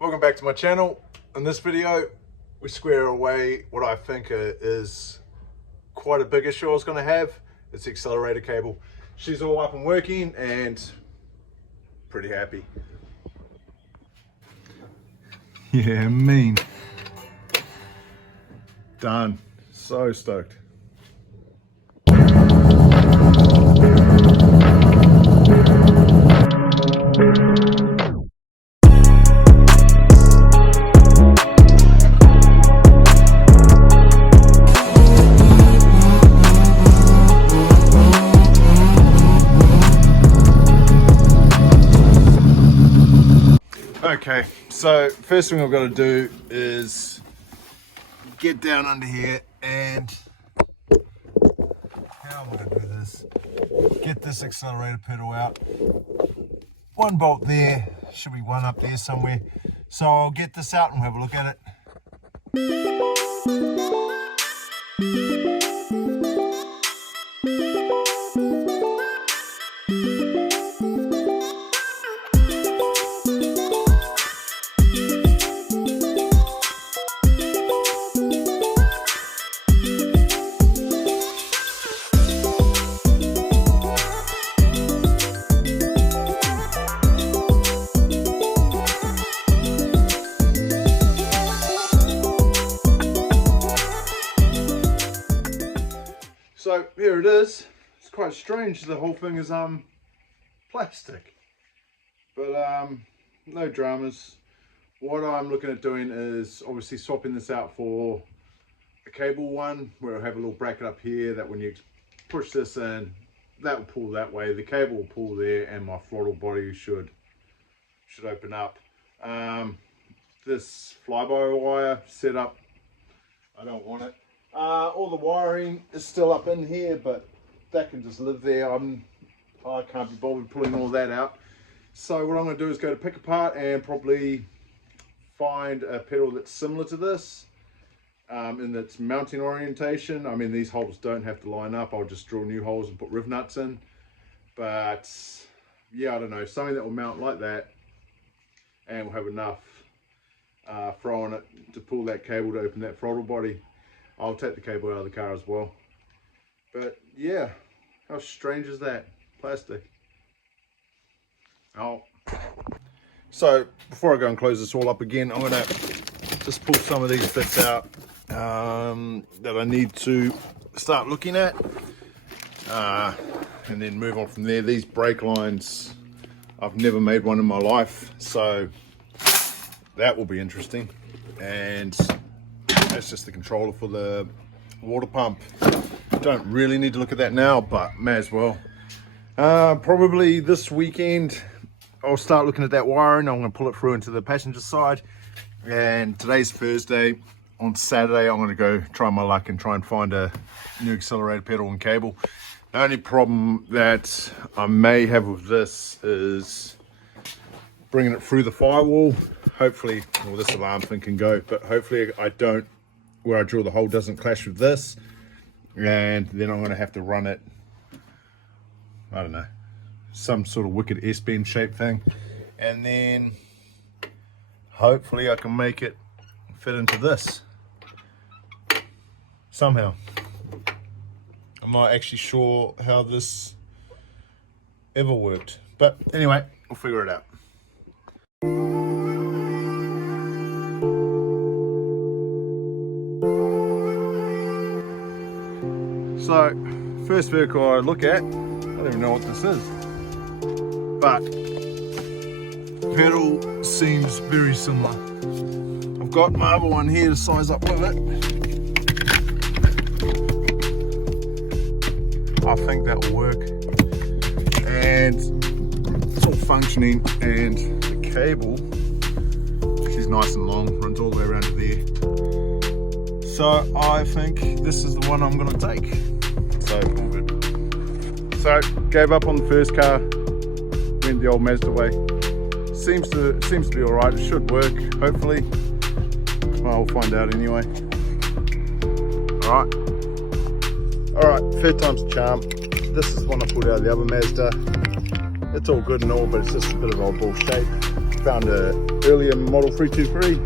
Welcome back to my channel. In this video, we square away what I think is quite a big issue I was going to have. It's the accelerator cable. She's all up and working and pretty happy. Yeah, mean. Done. So stoked. Okay, so first thing I've got to do is get down under here and how am I going to do this? Get this accelerator pedal out. One bolt there, should be one up there somewhere. So I'll get this out and we'll have a look at it. So here it is. It's quite strange. The whole thing is plastic, but no dramas. What I'm looking at doing is obviously swapping this out for a cable one, where I have a little bracket up here that when you push this in, that will pull that way. The cable will pull there, and my throttle body should open up. This fly-by-wire setup, I don't want it. All the wiring is still up in here, but that can just live there. I can't be bothered pulling all that out. So what I'm going to do is go to pick apart and probably find a pedal that's similar to this in its mounting orientation. I mean, these holes don't have to line up. I'll just drill new holes and put riv nuts in. But yeah, I don't know, something that will mount like that and we'll have enough throw on it to pull that cable to open that throttle body. I'll take the cable out of the car as well. But yeah, how strange is that? Plastic. Oh. So before I go and close this all up again, I'm gonna just pull some of these bits out that I need to start looking at. And then move on from there. These brake lines, I've never made one in my life, so that will be interesting. And that's just the controller for the water pump. Don't really need to look at that now, but may as well. Probably this weekend I'll start looking at that wiring. I'm going to pull it through into the passenger side, and today's Thursday. On Saturday I'm going to go try my luck and try and find a new accelerator pedal and cable. The only problem that I may have with this is bringing it through the firewall. Hopefully, well, this alarm thing can go, but hopefully I don't, where I drill the hole doesn't clash with this, and then I'm going to have to run it, I don't know, some sort of wicked S-bend shape thing, and then hopefully I can make it fit into this somehow. I'm not actually sure how this ever worked, but anyway, we'll figure it out. So, first vehicle I look at, I don't even know what this is, but pedal seems very similar. I've got my other one here to size up with it. I think that will work, and it's all functioning, and the cable, she's nice and long, runs all the way around to there. So I think this is the one I'm going to take. So all good. So gave up on the first car, went the old Mazda way. Seems to be all right. It should work, hopefully. Well, we'll find out anyway. All right. Third time's the charm. This is the one I pulled out of the other Mazda. It's all good and all, but it's just a bit of old ball shape. found a earlier model 323.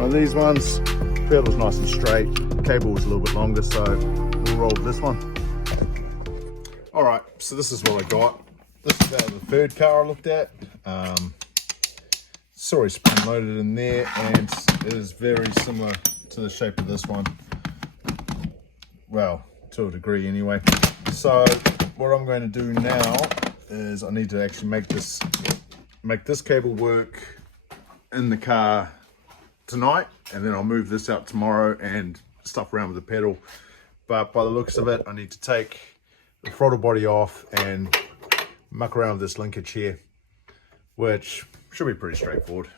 One of these ones, pedal's nice and straight, cable was a little bit longer, so we'll roll with this one. Alright, so this is what I got. This is out of the third car I looked at. It's already spring loaded in there, and it is very similar to the shape of this one. Well, to a degree anyway. So what I'm going to do now is I need to actually make this cable work in the car tonight, and then I'll move this out tomorrow and stuff around with the pedal. But by the looks of it, I need to take the throttle body off and muck around with this linkage here, which should be pretty straightforward.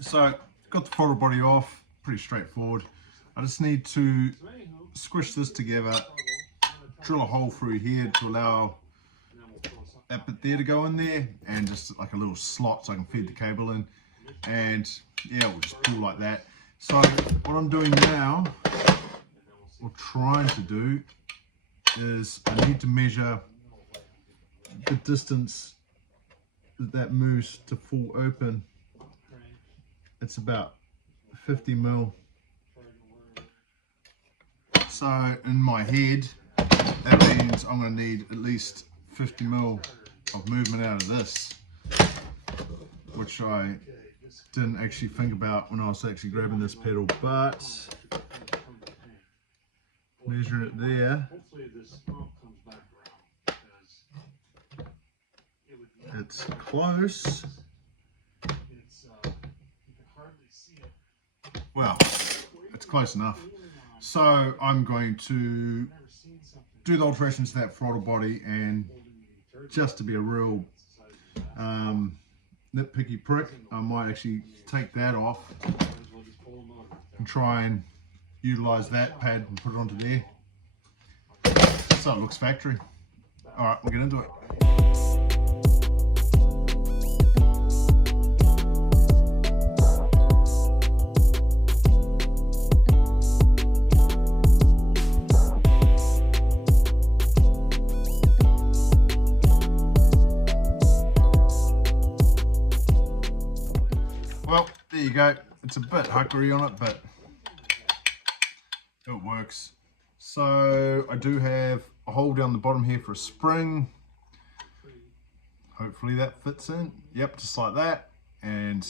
So got the throttle body off, pretty straightforward. I just need to squish this together, drill a hole through here to allow that bit there to go in there, and just like a little slot so I can feed the cable in, and yeah, we'll just pull like that. So what I'm doing now, or trying to do, is I need to measure the distance that moves to full open. It's about 50 mil. So in my head, that means I'm going to need at least 50 mil of movement out of this, which I didn't actually think about when I was actually grabbing this pedal, but measure it there. It's close. Well, it's close enough. So I'm going to do the alterations to that throttle body, and just to be a real nitpicky prick, I might actually take that off and try and utilize that pad and put it onto there, so it looks factory. All right, we'll get into it. Well, there you go. It's a bit huckery on it, but it works. So I do have a hole down the bottom here for a spring. Hopefully that fits in. Yep, just like that, and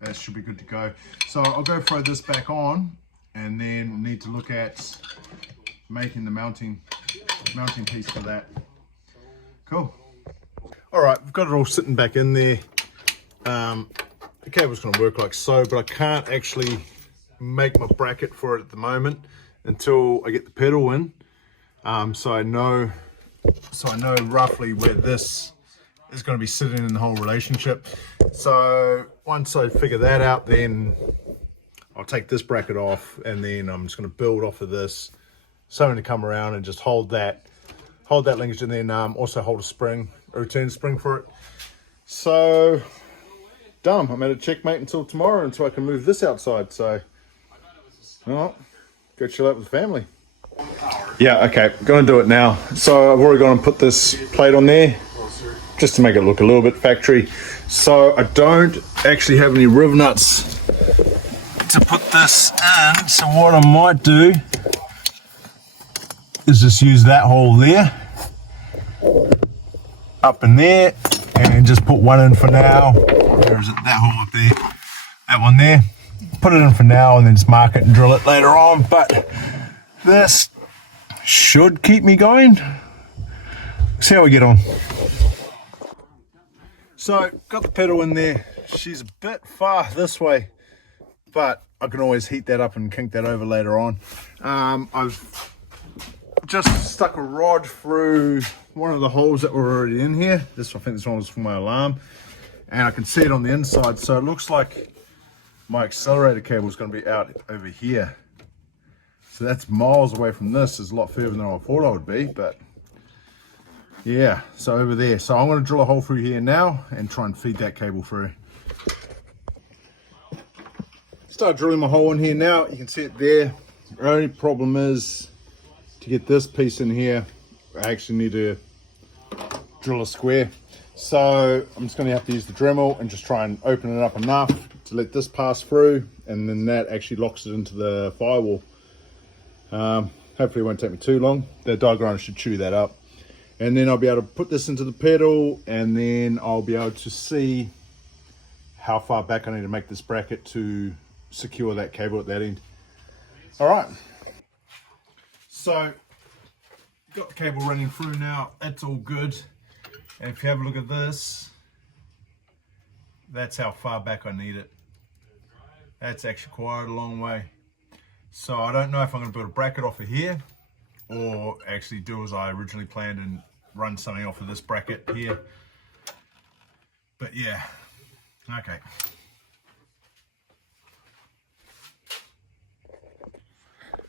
that should be good to go. So I'll go throw this back on, and then need to look at making the mounting piece for that. Cool. All right, we've got it all sitting back in there. The cable's going to work like so, but I can't actually make my bracket for it at the moment until I get the pedal in. So I know roughly where this is going to be sitting in the whole relationship. So once I figure that out, then I'll take this bracket off, and then I'm just going to build off of this, something to come around and just hold that linkage, and then also hold a return spring for it. So done. I'm at a checkmate until tomorrow, until I can move this outside. So, well, go chill out with the family. Yeah, okay, gonna do it now. So I've already gone and put this plate on there, just to make it look a little bit factory. So I don't actually have any riv nuts to put this in. So what I might do is just use that hole there, up in there, and just put one in for now. Where is it? That hole up there. That one there. Put it in for now, and then just mark it and drill it later on. But this should keep me going. See how we get on. So, got the pedal in there. She's a bit far this way, but I can always heat that up and kink that over later on. I've just stuck a rod through one of the holes that were already in here. I think this one was for my alarm. And I can see it on the inside, so it looks like my accelerator cable is going to be out over here. So that's miles away from this. It's a lot further than I thought I would be, but yeah, so over there. So I'm going to drill a hole through here now and try and feed that cable through. Start drilling my hole in here now. You can see it there. The only problem is to get this piece in here, I actually need to drill a square. So I'm just going to have to use the Dremel and just try and open it up enough to let this pass through, and then that actually locks it into the firewall. Hopefully it won't take me too long. The die grinder should chew that up. And then I'll be able to put this into the pedal, and then I'll be able to see how far back I need to make this bracket to secure that cable at that end. All right. So, got the cable running through now. That's all good. And if you have a look at this, that's how far back I need it. That's actually quite a long way. So I don't know if I'm going to build a bracket off of here, or actually do as I originally planned and run something off of this bracket here. But yeah, okay.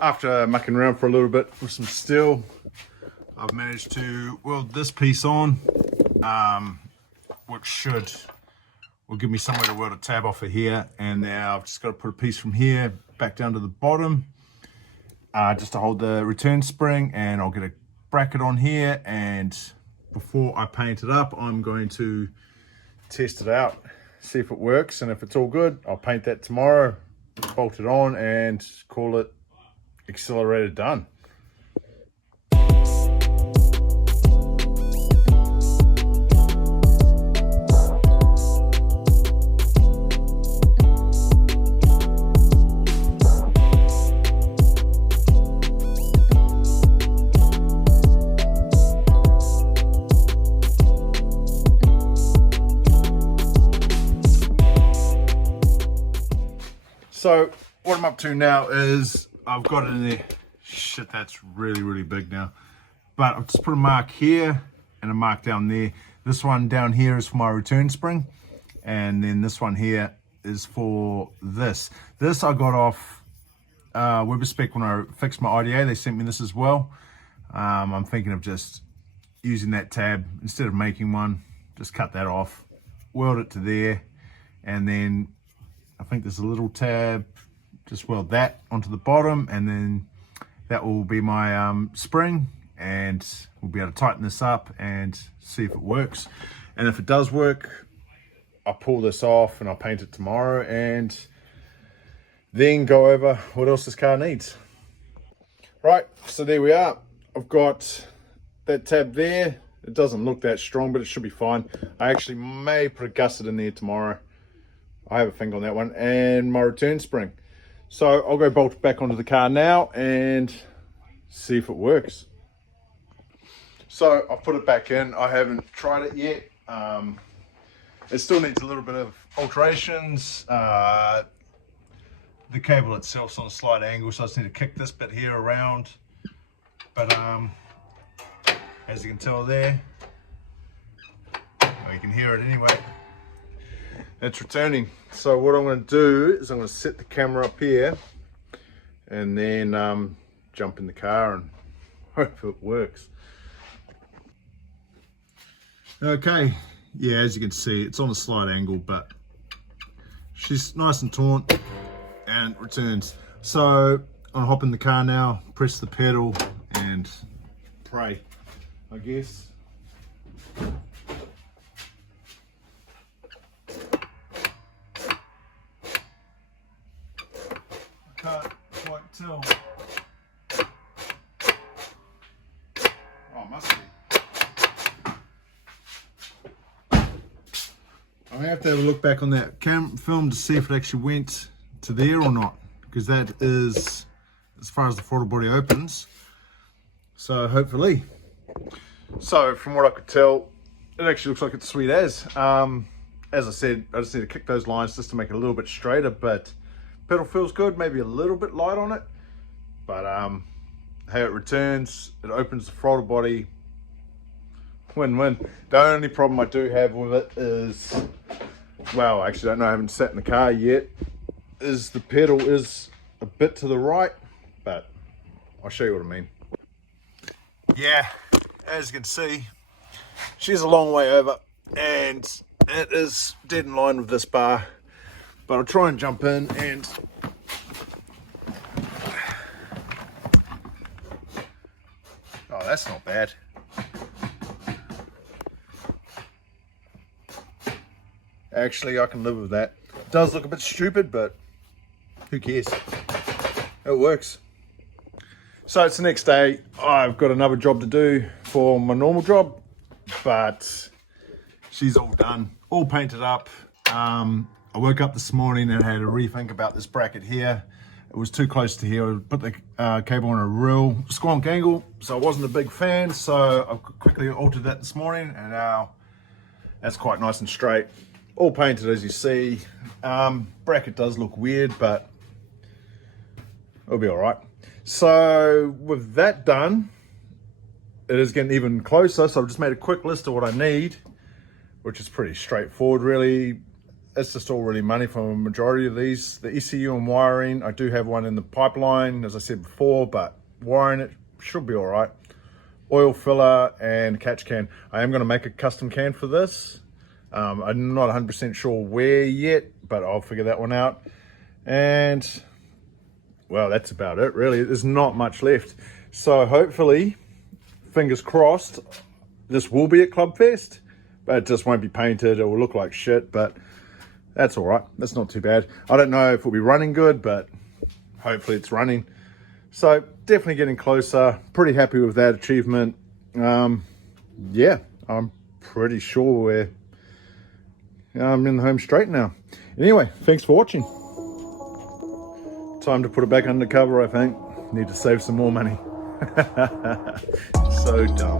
After mucking around for a little bit with some steel, I've managed to weld this piece on, which will give me somewhere to weld a tab off of here. And now I've just got to put a piece from here back down to the bottom, just to hold the return spring, and I'll get a bracket on here. And before I paint it up, I'm going to test it out, see if it works, and if it's all good, I'll paint that tomorrow, bolt it on, and call it accelerator done. So what I'm up to now is I've got it in there. Shit, that's really big now. But I've just put a mark here and a mark down there. This one down here is for my return spring. And then this one here is for this. This I got off Weberspec when I fixed my IDA. They sent me this as well. I'm thinking of just using that tab instead of making one. Just cut that off, weld it to there, and then I think there's a little tab, just weld that onto the bottom, and then that will be my spring, and we'll be able to tighten this up and see if it works. And if it does work, I'll pull this off and I'll paint it tomorrow, and then go over what else this car needs. Right, so there we are. I've got that tab there. It doesn't look that strong, but it should be fine. I actually may put a gusset in there tomorrow. I have a finger on that one, and my return spring. So I'll go bolt it back onto the car now and see if it works. So I've put it back in. I haven't tried it yet. It still needs a little bit of alterations. The cable itself's on a slight angle, so I just need to kick this bit here around. But as you can tell there, well, you can hear it anyway. It's returning. So what I'm going to do is I'm going to set the camera up here and then jump in the car and hope it works. Okay, yeah, as you can see, it's on a slight angle, but she's nice and taut and returns. So I'll hop in the car now, press the pedal and pray, I guess. Can't quite tell. Oh, must be. I have to have a look back on that film to see if it actually went to there or not, because that is as far as the throttle body opens. So hopefully. So from what I could tell, it actually looks like it's sweet as. As I said, I just need to kick those lines just to make it a little bit straighter, but pedal feels good, maybe a little bit light on it, but hey, it returns, it opens the throttle body, win-win. The only problem I do have with it is, well, I actually don't know, I haven't sat in the car yet, is the pedal is a bit to the right, but I'll show you what I mean. Yeah, as you can see, she's a long way over, and it is dead in line with this bar. But I'll try and jump in and oh, that's not bad. Actually, I can live with that. It does look a bit stupid, but who cares? It works. So it's the next day. I've got another job to do for my normal job, but she's all done, all painted up. I woke up this morning and had to rethink about this bracket here. It was too close to here. I put the cable on a real squonk angle, so I wasn't a big fan. So I quickly altered that this morning, and now that's quite nice and straight. All painted, as you see. Bracket does look weird, but it'll be all right. So with that done, it is getting even closer. So I've just made a quick list of what I need, which is pretty straightforward, really. It's just all really money for a majority of these. The ECU and wiring, I do have one in the pipeline, as I said before, but wiring it should be all right. Oil filler and catch can. I am going to make a custom can for this. I'm not 100% sure where yet, but I'll figure that one out. And well, that's about it, really. There's not much left. So hopefully, fingers crossed, this will be at Clubfest, but it just won't be painted. It will look like shit, but that's all right. That's not too bad. I don't know if it'll be running good, but hopefully it's running. So definitely getting closer. Pretty happy with that achievement. Yeah, I'm pretty sure I'm in the home straight now. Anyway, thanks for watching. Time to put it back under cover, I think. Need to save some more money. So dumb.